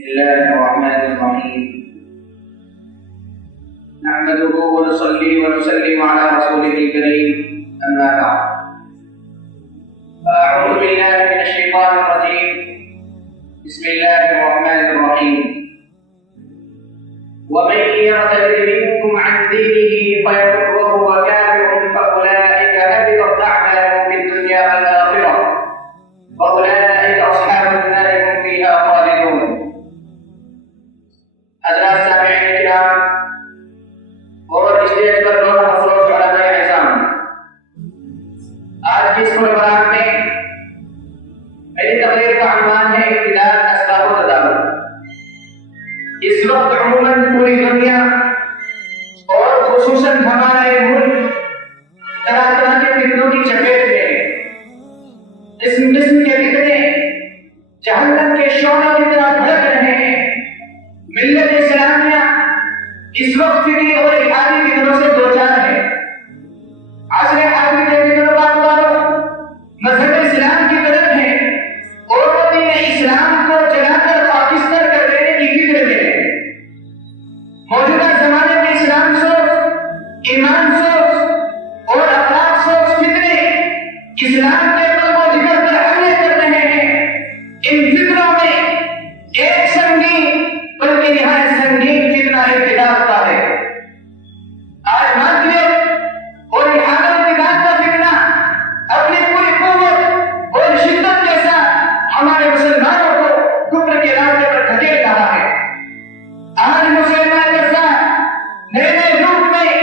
الله الرحمن الرحيم نحمده ونصلي ونسلم على رسوله الكريم أما بعد أعوذ بالله من الشيطان الرجيم بسم الله الرحمن الرحيم ومن يرتد منكم عن دينه فيمت وهو كافر فأولئك هبطت أعمالهم في الدنيا والآخرة وأولئك أصحاب النار هم فيها خالدون. حضرات سامعین کرام اور اسٹیج پر دونوں افروز علماء اعظام، آج کی اس پروگرام میں میری تقریر کا عنوان ہے ابتداء اسباب و تدابیر۔ اس وقت عموماً پوری دنیا اور خصوصاً ہمارا یہ ملک طرح طرح کے فتنوں کی چپیٹ میں ہے۔ قسم قسم کے فتنے جہنم کے شعلوں کی طرح بھڑک رہے ہیں۔ ملت اسلامیہ اس وقت فکری اور الحادی فتنوں سے دوچار ہے۔ عصر حاضر کے فتنوں والوں مذہب اسلام کی طرف ہے اور وہ دین اسلام کو جلا کر خاکستر کر دینے کی فکر میں ہے۔ موجودہ زمانے میں اسلام سوچ، ایمان سوچ اور اخلاق سوچ فتنے اسلام کے قلب و جگر پر حملے کر رہے ہیں۔ ان فتنوں میں ایک سنگین بلکہ نہایت سنگین فتنہ ابتداء کا ہے۔ آج مادیت اور الحاد ابتداء کا فتنہ اپنی پوری قوت اور شدت کے ساتھ ہمارے مسلمانوں کو کفر کے راستے پر دھکیل رہا ہے۔ آج مسلمان کے ساتھ نئے نئے روپ میں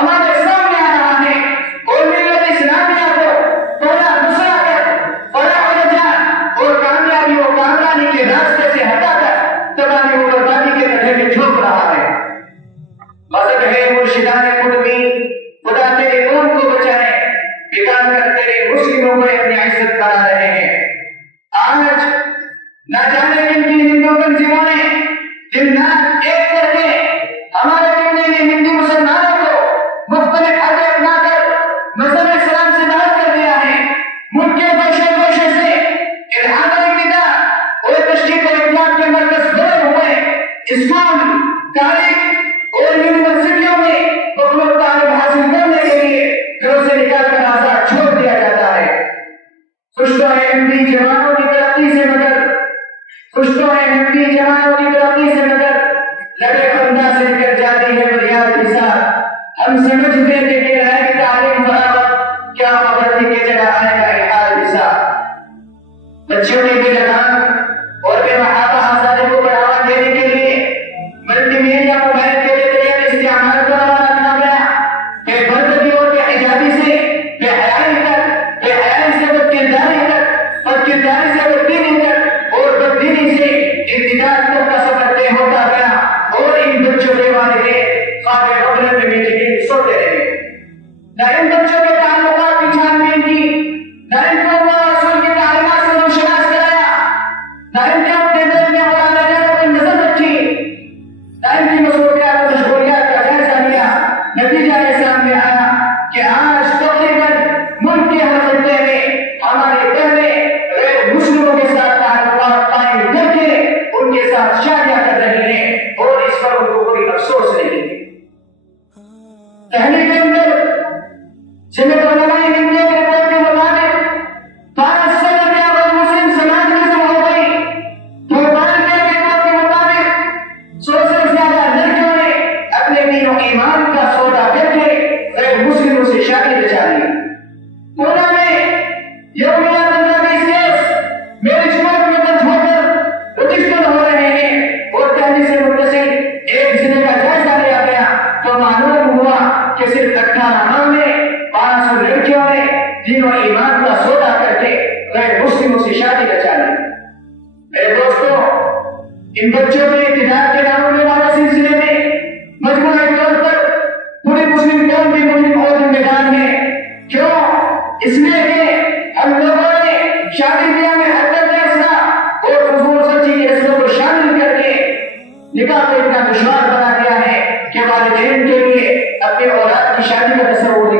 ہمارے سامنے آ رہا ہے اور ملت اسلامیہ کو توڑا دوسرا کر فلاح و نجات اور کامیابی و کامرانی کے راستے سے ہٹا کر تباہی و بربادی کے گڈھے میں جھونک رہا ہے۔ غضب ہے مرشدان قطبی، خدا تیرے قوم کو بچائے، بگاڑ کر تیرے مسلموں کو اپنی عزت بنا رہے ہیں۔ آج نہ جانے کن کی ہندو تنظیموں نے دن رات ایک کر کے ہمارے کتنے ہندو مسلمانوں کو مختلف حربے اپنا کر مذہب اسلام سے باہر کر دیا ہے۔ ملک کے گوشے گوشے سے الحاد ابتداء اور تشدید و انقلاب کے مرکز بنے ہوئے اسکول، کالج اور یونیورسٹیوں میں مطلوب تعلیم حاصل کرنے کے لیے گھروں سے نکال کر آزاد چھوڑ دیا جاتا ہے۔ خوش تو ہے احمدی جوانوں کی ترقی سے مگر لڑے خندہ سے نکل جاتی ہے بریاد کے ساتھ۔ ہم سمجھتے تھے کہ رائے کی تعلیم برابر کیا مغربی کے جگہ آئے گا الحاد کے ساتھ۔ بچوں کی بے لگام اور بے محابہ آزادی کو بڑھاوا دینے کے لیے ملٹی میڈیا موبائل کے ذریعے استعمال کو روانہ رکھا گیا۔ بے پردگی اور بے حجابی سے بے حیائی تک، بے حیائی سے بدکرداری تک، بدکرداری سے بددینی تک اور بددینی سے ارتداد تک کا سفر طے ہوتا گیا اور ان بچوں کے والدین خواب غفلت میں جگہ سوتے رہے۔ نہ ان بچوں کے تعلقات کی چھان بین کی، نہ ان کو اللہ رسول کی تعلیمات سے روشناس کرایا، نہ ان کے اپنے دل میں مولانا جانوں پر نظر رکھی، نہ ان کی مصروفیات و مشغولیات کا جائزہ لیا۔ نتیجہ یہ سامنے آیا کہ آج تقریباً ملک کے ہر خطے میں ہمارے بہنیں غیر مسلموں کے ساتھ تعلقات قائم کر کے ان کے ساتھ شادیاں کر رہی ہیں اور اس پر ان کو کوئی افسوس نہیں۔ تحریک اندر جمعیت علماء ہند کے رپورٹ کے مطابق 5 سال کے اول مسلم سماج نظم ہو گئی۔ بھوپال کے رپورٹ کے مطابق 100 سے زیادہ لڑکیوں نے اپنے دین و ایمان کا سودا کر کے غیر مسلموں سے شادی رچا لی۔ پونا میں یومیہ 15-20 کیس میرج کورٹ میں درج ہو کر رجسٹر ہو رہے ہیں اور دہلی سے متصل ایک ضلع کا جائزہ لیا گیا تو معلوم ہوا کہ صرف 18 ماہ میں 500 لڑکیوں نے دین و ایمان کا سودا کر کے غیر مسلموں سے شادی رچا لی۔ میرے دوستوں، ان بچوں کے ابتداء کے ناموں میں والا سلسلے میں مجموعی طور پر پوری مسلم قوم بھی مجرم اور ذمہ دار ہے۔ کیوں؟ اس لیے کہ ہم لوگوں نے شادی بیاہ میں حرکت فیصلہ اور فضول خرچی کی رسموں کو شامل کر کے نکاح کو اتنا دشوار بنا دیا ہے کہ والدین کے لیے اپنے اولاد کی شادی کا تصور